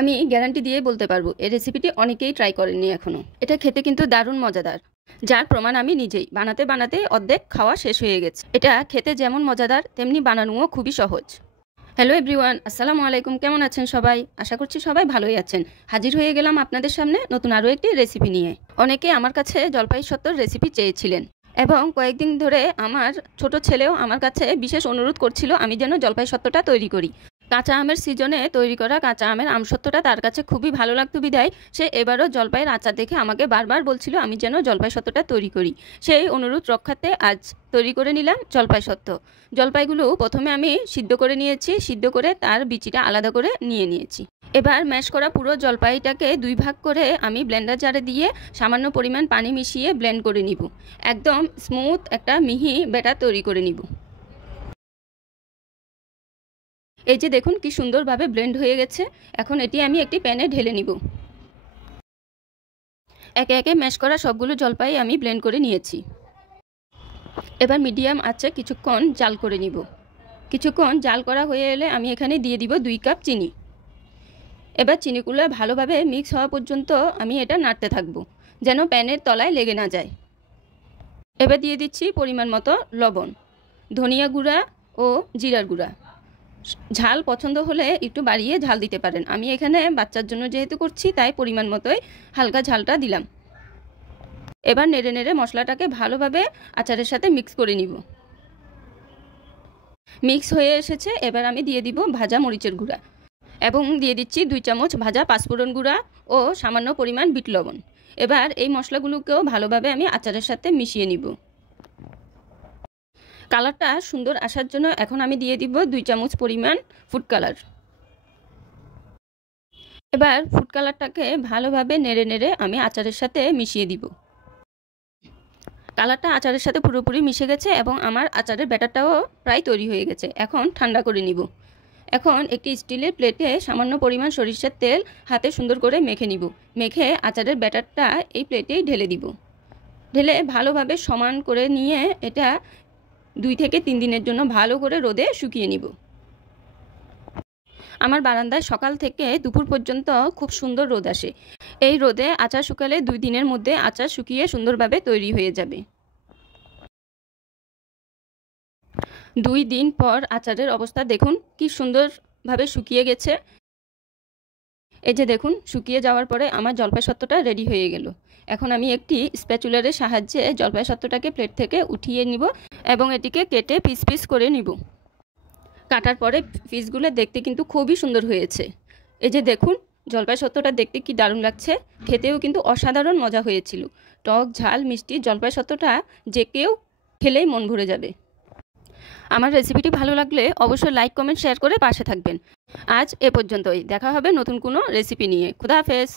আমি গ্যারান্টি দিয়ে বলতে পারবো এই রেসিপিটি অনেকেই ট্রাই করেননি এখনও। এটা খেতে কিন্তু দারুণ মজাদার, যার প্রমাণ আমি নিজেই। বানাতে বানাতে অর্ধেক খাওয়া শেষ হয়ে গেছে। এটা খেতে যেমন মজাদার তেমনি বানানোও খুবই সহজ। হ্যালো এভরিওয়ান, আসসালামু আলাইকুম। কেমন আছেন সবাই? আশা করছি সবাই ভালোই আছেন। হাজির হয়ে গেলাম আপনাদের সামনে নতুন আরও একটি রেসিপি নিয়ে। অনেকে আমার কাছে জলপাই সত্ত্বর রেসিপি চেয়েছিলেন এবং কয়েকদিন ধরে আমার ছোট ছেলেও আমার কাছে বিশেষ অনুরোধ করছিল আমি যেন জলপাই সত্ত্বটা তৈরি করি। কাঁচা আমের সিজনে তৈরি করা কাঁচা আমের আমসত্ত্বটা তার কাছে খুবই ভালো লাগতো বিধায় সে এবারও জলপাইয়ের আচার দেখে আমাকে বারবার বলছিল আমি যেন জলপাই সত্ত্বটা তৈরি করি। সেই অনুরোধ রক্ষার্থে আজ তৈরি করে নিলাম জলপাই সত্ত্ব। জলপাইগুলো প্রথমে আমি সিদ্ধ করে নিয়েছি, সিদ্ধ করে তার বিচিটা আলাদা করে নিয়েছি। এবার ম্যাশ করা পুরো জলপাইটাকে দুই ভাগ করে আমি ব্লেন্ডার জারে দিয়ে সামান্য পরিমাণ পানি মিশিয়ে ব্লেন্ড করে নিব। একদম স্মুথ একটা মিহি ব্যাটার তৈরি করে নিব। এই যে দেখুন কি সুন্দরভাবে ব্লেন্ড হয়ে গেছে। এখন এটি আমি একটি প্যানে ঢেলে নিব। একে একে ম্যাশ করা সবগুলো জলপাই আমি ব্লেন্ড করে নিয়েছি। এবার মিডিয়াম আঁচে কিছুক্ষণ জাল করে নিব। কিছুক্ষণ জাল করা হয়ে এলে আমি এখানে দিয়ে দিব 2 কাপ চিনি। এবার চিনিগুলো ভালোভাবে মিক্স হওয়া পর্যন্ত আমি এটা নাড়তে থাকব যেন প্যানের তলায় লেগে না যায়। এবার দিয়ে দিচ্ছি পরিমাণ মতো লবণ, ধনিয়া গুঁড়া ও জিরার গুঁড়া। ঝাল পছন্দ হলে একটু বাড়িয়ে ঝাল দিতে পারেন। আমি এখানে বাচ্চার জন্য যেহেতু করছি তাই পরিমাণ মতোই হালকা ঝালটা দিলাম। এবার নেড়ে নেড়ে মশলাটাকে ভালোভাবে আচারের সাথে মিক্স করে নিব। মিক্স হয়ে এসেছে। এবার আমি দিয়ে দিব ভাজা মরিচের গুঁড়া এবং দিয়ে দিচ্ছি 2 চামচ ভাজা পাঁচফোড়ন গুঁড়া ও সামান্য পরিমাণ বিট লবণ। এবার এই মশলাগুলোকেও ভালোভাবে আমি আচারের সাথে মিশিয়ে নিব। কালারটা সুন্দর আসার জন্য এখন আমি দিয়ে দিব 2 চামচ পরিমাণ ফুড কালার। এবার ফুড কালারটাকে ভালোভাবে নেড়ে নেড়ে আমি আচারের সাথে মিশিয়ে দিব। কালারটা আচারের সাথে পুরোপুরি মিশে গেছে এবং আমার আচারের ব্যাটারটাও প্রায় তৈরি হয়ে গেছে। এখন ঠান্ডা করে নিব। এখন একটি স্টিলের প্লেটে সামান্য পরিমাণ সরিষার তেল হাতে সুন্দর করে মেখে নিব। মেখে আচারের ব্যাটারটা এই প্লেটেই ঢেলে দিব। ঢেলে ভালোভাবে সমান করে নিয়ে এটা 2 থেকে 3 দিনের জন্য ভালো করে রোদে শুকিয়ে নিব। আমার বারান্দায় সকাল থেকে দুপুর পর্যন্ত খুব সুন্দর রোদ আসে। এই রোদে আচার শুকালে 2 দিনের মধ্যে আচার শুকিয়ে সুন্দরভাবে তৈরি হয়ে যাবে। 2 দিন পর আচারের অবস্থা দেখুন কি সুন্দরভাবে শুকিয়ে গেছে। এই যে দেখুন শুকিয়ে যাওয়ার পরে আমার জলপাই সত্ত্বটা রেডি হয়ে গেল। এখন আমি একটি স্প্যাচুলারের সাহায্যে জলপাই সত্ত্বটাকে প্লেট থেকে উঠিয়ে নিব এবং এটিকে কেটে পিস পিস করে নিব। কাটার পরে পিসগুলো দেখতে কিন্তু খুবই সুন্দর হয়েছে। এই যে দেখুন জলপাই সত্ত্বটা দেখতে কি দারুণ লাগছে, খেতেও কিন্তু অসাধারণ মজা হয়েছিল। টক ঝাল মিষ্টি জলপাই সত্ত্বটা যে কেউ খেলেই মন ভরে যাবে। আমার রেসিপিটি ভালো লাগলে অবশ্যই লাইক কমেন্ট শেয়ার করে পাশে থাকবেন। আজ এ পর্যন্তই। দেখা হবে নতুন কোনো রেসিপি নিয়ে। খুদা হাফেজ।